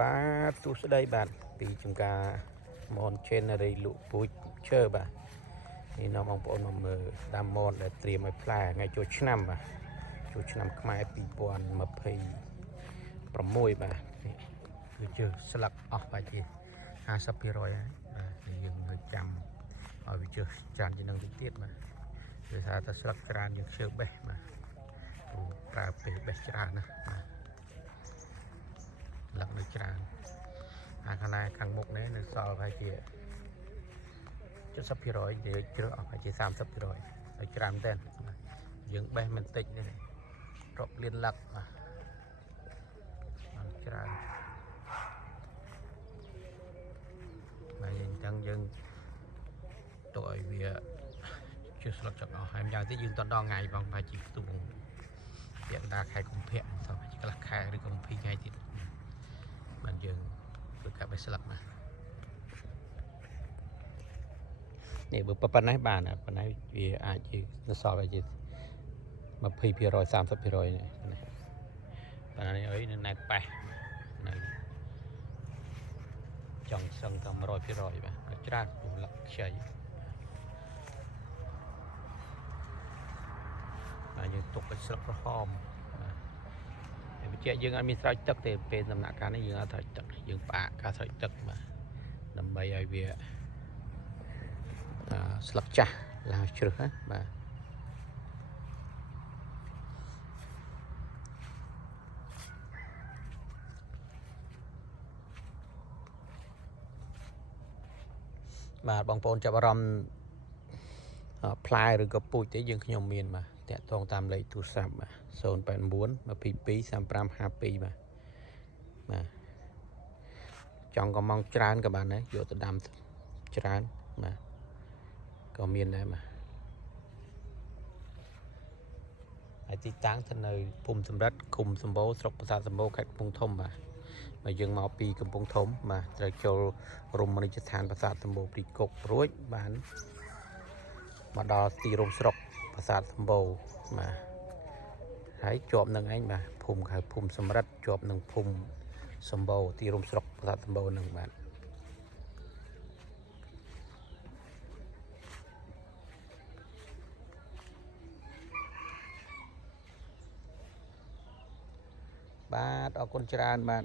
បាទសួស្តីបាទពីចំការមនឆេនរីលក់ពូជឈើបាទនេះនៅបងប្អូនមកមើលដាំមនដែលត្រៀមឲ្យផ្លែថ្ងៃចូលឆ្នាំបាទចូលឆ្នាំខ្មែរ2026បាទនេះគឺជាស្លឹកអស់បាទជា50%ហើយបាទយើងនៅចាំឲ្យវាជើច្រើនជាងនឹងទៅទៀតបាទដោយសារតែស្លឹកច្រើនយើងខ្ជិលបេះបាទប្រើពេលបេះច្រើនណាបាទស្លឹកនៅច្រើនខាងមុខនេះនៅសល់ហើយជា70%យើងជ្រើសអស់ហើយជា 30% ហើយច្រើនមែនយើងបេះមិនតិចនេះរាប់លានលឹកបាទច្រើនបាទអញ្ចឹងយើងទុកឲ្យវាជឿស្លឹកចង់អស់ហើយម្យ៉ាងទៀតយើងតដល់ថ្ងៃបងប្រហែលជាខ្ទង់ពាក់កណ្ដាលខែកុម្ភៈទៅជាកន្លះខែឬក៏20ថ្ងៃទៀតបាទយើងធ្វើការបេះស្លឹកណានេះបើប៉ុណ្ណេះបានប៉ុណ្ណេះវាអាចជានៅសល់វាជា20% 30% នេះប៉ុណ្ណេះអីនៅណែប៉េះនៅចង់សឹងតែ100%បាទច្រើនពុំលឹកខ្ចីបាទយើងទុកឲ្យស្លឹកក្រហមបាទបញ្ជាក់យើងអត់មានស្រោចទឹកទេពេលដំណាក់កាលនេះយើងអត់ស្រោចទឹកយើងផ្អាកការស្រោចទឹកបាទដើម្បីឲ្យវាស្លឹកចាស់ឡើងជ្រឹះណាបាទបាទបងប្អូនចាប់អារម្មណ៍ផ្លែឬក៏ពូជទេយើងខ្ញុំមានបាទតាក់ទងតាមលេខទូរស័ព្ទបាទ089 22 35 52បាទបាទចង់កំងច្រើនក៏បានដែរយកទៅដាំច្រើនបាទក៏មានដែរបាទហើយទីតាំងទៅនៅភូមិសំរិទ្ធឃុំសម្បូរស្រុកប្រាសាទសម្បូរខេត្តកំពង់ធំបាទបើយើងមកពីកំពង់ធំបាទត្រូវចូលរមណីយដ្ឋានប្រាសាទសម្បូរព្រីគុករួចបានមកដល់ទីរួមស្រុកប្រាសាទសម្បូរបាទហើយជាប់នឹងឯងបាទភូមិហៅភូមិសំរិទ្ធជាប់នឹងភូមិសម្បូរទីរួមស្រុកប្រាសាទសម្បូរនឹងបាទបាទអរគុណច្រើនបាទ